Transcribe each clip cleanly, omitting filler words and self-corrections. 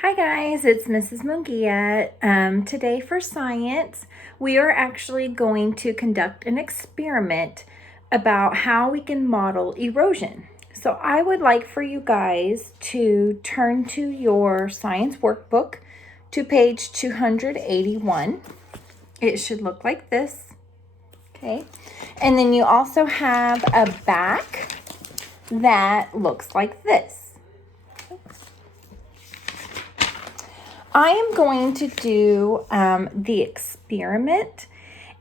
Hi guys, it's Mrs. Mungia. Today for science, we are actually going to conduct an experiment about how we can model erosion. So I would like for you guys to turn to your science workbook to page 281. It should look like this, okay? And then you also have a back that looks like this. I am going to do the experiment.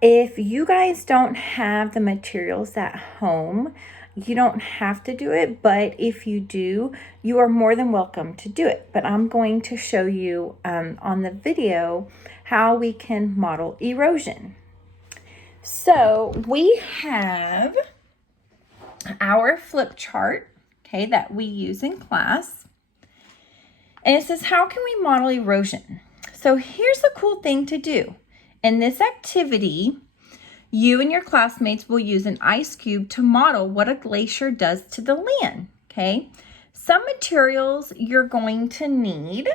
If you guys don't have the materials at home, you don't have to do it, but if you do, you are more than welcome to do it. But I'm going to show you on the video how we can model erosion. So we have our flip chart, okay, that we use in class. And it says, how can we model erosion? So here's a cool thing to do. In this activity, you and your classmates will use an ice cube to model what a glacier does to the land, okay? Some materials you're going to need,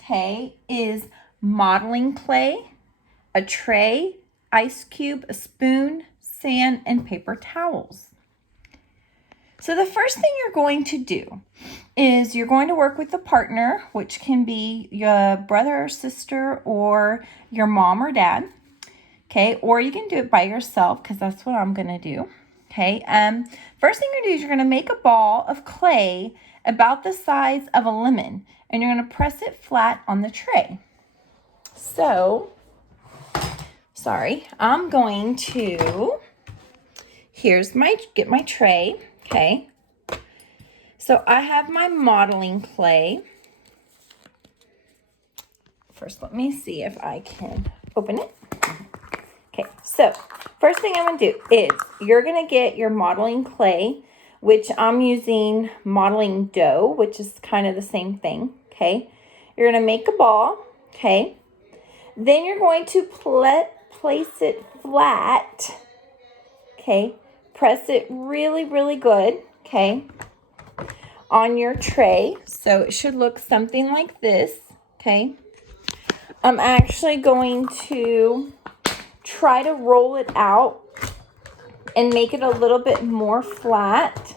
okay, is modeling clay, a tray, ice cube, a spoon, sand, and paper towels. So the first thing you're going to do is you're going to work with a partner, which can be your brother or sister or your mom or dad, okay? Or you can do it by yourself because that's what I'm going to do, okay? First thing you're going to do is you're going to make a ball of clay about the size of a lemon, and you're going to press it flat on the tray. So, I'm going to, get my tray, okay? So I have my modeling clay. First, let me see if I can open it. Okay, so first thing I'm going to do is you're going to get your modeling clay, which I'm using modeling dough, which is kind of the same thing, okay? You're going to make a ball, okay? Then you're going to place it flat, okay? Press it really, really good, okay? On your tray. So it should look something like this, okay? I'm actually going to try to roll it out and make it a little bit more flat.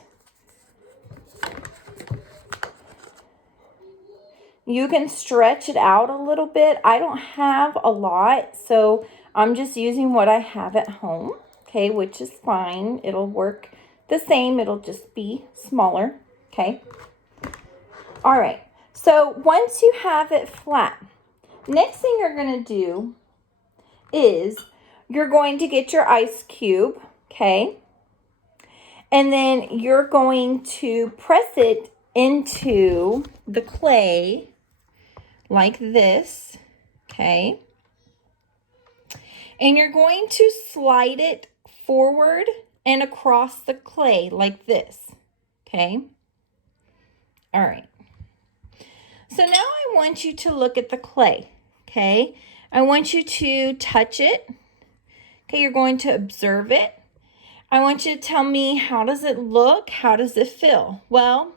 You can stretch it out a little bit. I don't have a lot, so I'm just using what I have at home, okay, which is fine. It'll work the same. It'll just be smaller, okay? All right, so once you have it flat, next thing you're going to do is you're going to get your ice cube, okay? And then you're going to press it into the clay like this, okay? And you're going to slide it forward and across the clay like this, okay? All right. So now I want you to look at the clay, okay? I want you to touch it. Okay, you're going to observe it. I want you to tell me, how does it look? How does it feel? Well,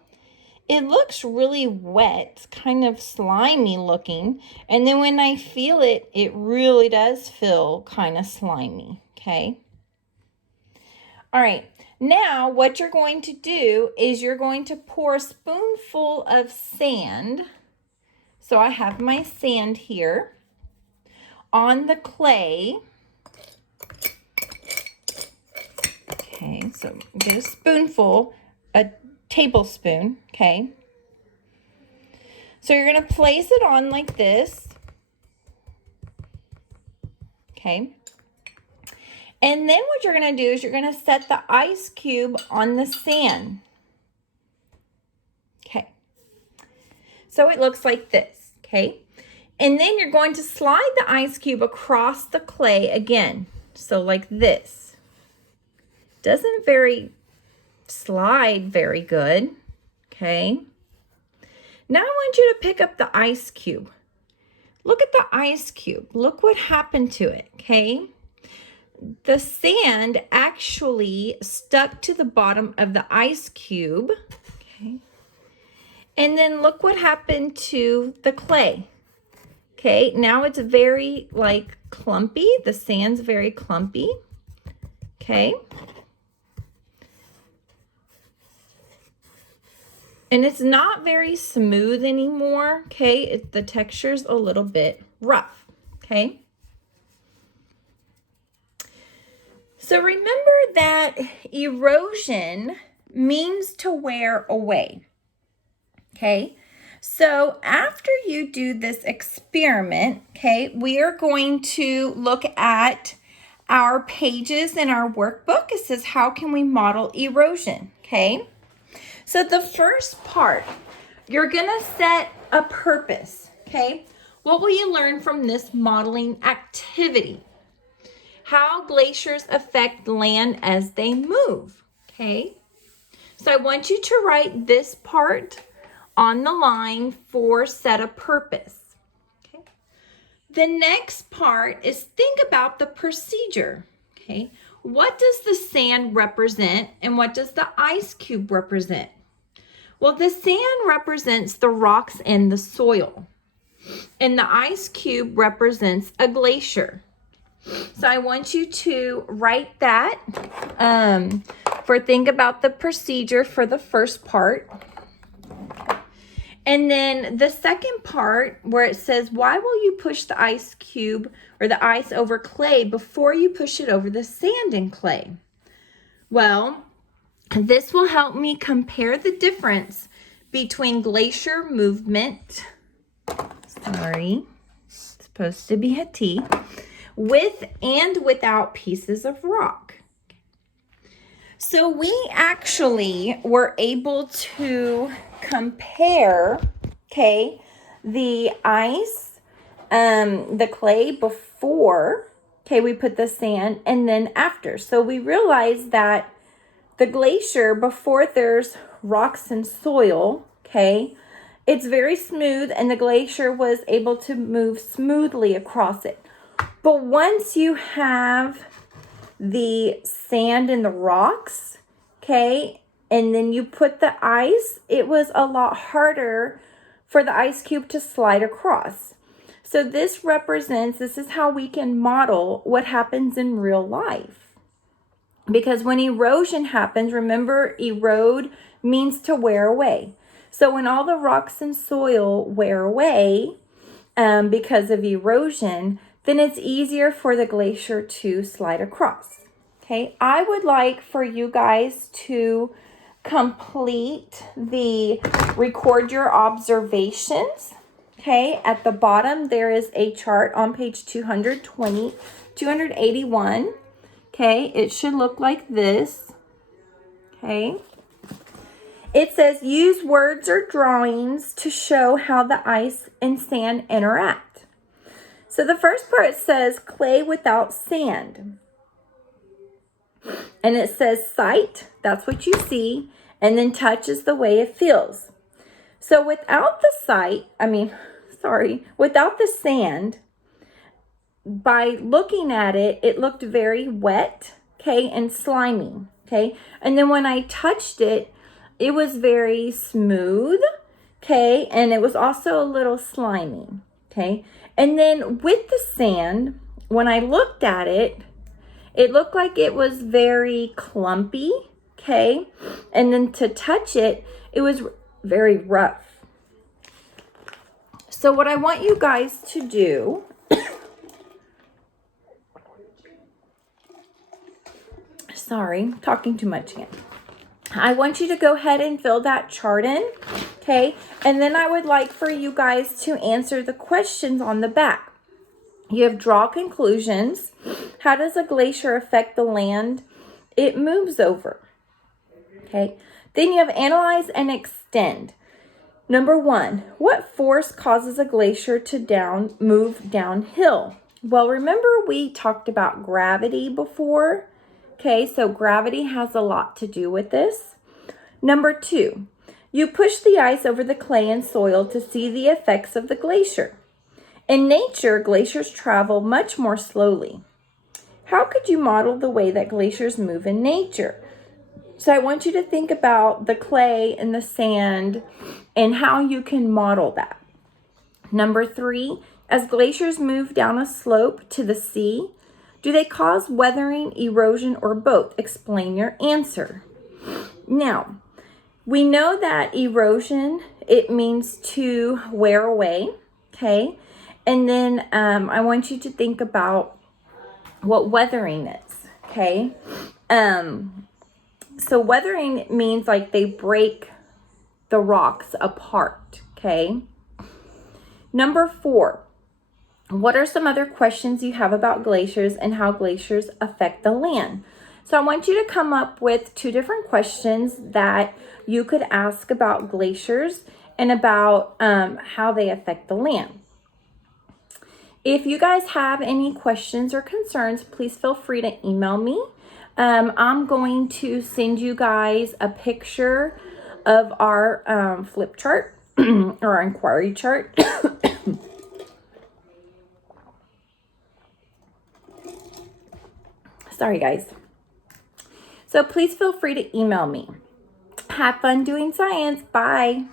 it looks really wet, kind of slimy looking. And then when I feel it, it really does feel kind of slimy, okay? All right, now what you're going to do is you're going to pour a spoonful of sand. So I have my sand here on the clay. Okay, so get a spoonful, a tablespoon, okay? So you're going to place it on like this, okay? And then what you're going to do is you're going to set the ice cube on the sand. Okay. So it looks like this, okay? And then you're going to slide the ice cube across the clay again. So like this. Doesn't slide very good, okay? Now I want you to pick up the ice cube. Look at the ice cube. Look what happened to it, okay? The sand actually stuck to the bottom of the ice cube, okay? And then look what happened to the clay. Okay, now it's very like clumpy. The sand's very clumpy. Okay. And it's not very smooth anymore. Okay, the texture's a little bit rough. Okay. So remember that erosion means to wear away. Okay. So after you do this experiment, okay, we are going to look at our pages in our workbook. It says, how can we model erosion? Okay. So the first part, you're going to set a purpose. Okay. What will you learn from this modeling activity? How glaciers affect land as they move. Okay. So I want you to write this part on the line for set a purpose. Okay. The next part is think about the procedure. Okay. What does the sand represent and what does the ice cube represent? Well, the sand represents the rocks and the soil, and the ice cube represents a glacier. So I want you to write that for think about the procedure for the first part. And then the second part where it says, why will you push the ice cube or the ice over clay before you push it over the sand and clay? Well, this will help me compare the difference between glacier movement, it's supposed to be a T, with and without pieces of rock. So we actually were able to compare, okay, the ice, the clay before, okay, we put the sand, and then after. So we realized that the glacier, before there's rocks and soil, okay, it's very smooth, and the glacier was able to move smoothly across it. But once you have the sand and the rocks, okay, and then you put the ice, it was a lot harder for the ice cube to slide across. So this is how we can model what happens in real life. Because when erosion happens, remember, erode means to wear away. So when all the rocks and soil wear away because of erosion, then it's easier for the glacier to slide across. Okay, I would like for you guys to complete the record your observations. Okay, at the bottom there is a chart on page 281. Okay, it should look like this. Okay. It says use words or drawings to show how the ice and sand interact. So the first part says clay without sand. And it says sight, that's what you see, and then touch is the way it feels. So without the without the sand, by looking at it, it looked very wet, okay, and slimy, okay? And then when I touched it, it was very smooth, okay, and it was also a little slimy, okay? And then with the sand, when I looked at it, it looked like it was very clumpy, okay? And then to touch it, it was very rough. So what I want you guys to do, sorry, talking too much again. I want you to go ahead and fill that chart in, okay? And then I would like for you guys to answer the questions on the back. You have draw conclusions. How does a glacier affect the land it moves over? Okay. Then you have analyze and extend. Number 1, what force causes a glacier to move downhill? Well, remember we talked about gravity before. Okay, so gravity has a lot to do with this. Number 2, you push the ice over the clay and soil to see the effects of the glacier. In nature, glaciers travel much more slowly. How could you model the way that glaciers move in nature? So I want you to think about the clay and the sand and how you can model that. Number 3, as glaciers move down a slope to the sea, do they cause weathering, erosion, or both? Explain your answer. Now, we know that erosion, it means to wear away, okay? And then I want you to think about what weathering is, okay? So weathering means like they break the rocks apart, okay? Number 4, what are some other questions you have about glaciers and how glaciers affect the land? So I want you to come up with 2 different questions that you could ask about glaciers and about how they affect the land. If you guys have any questions or concerns, please feel free to email me. I'm going to send you guys a picture of our flip chart or our inquiry chart. Sorry, guys. So please feel free to email me. Have fun doing science. Bye.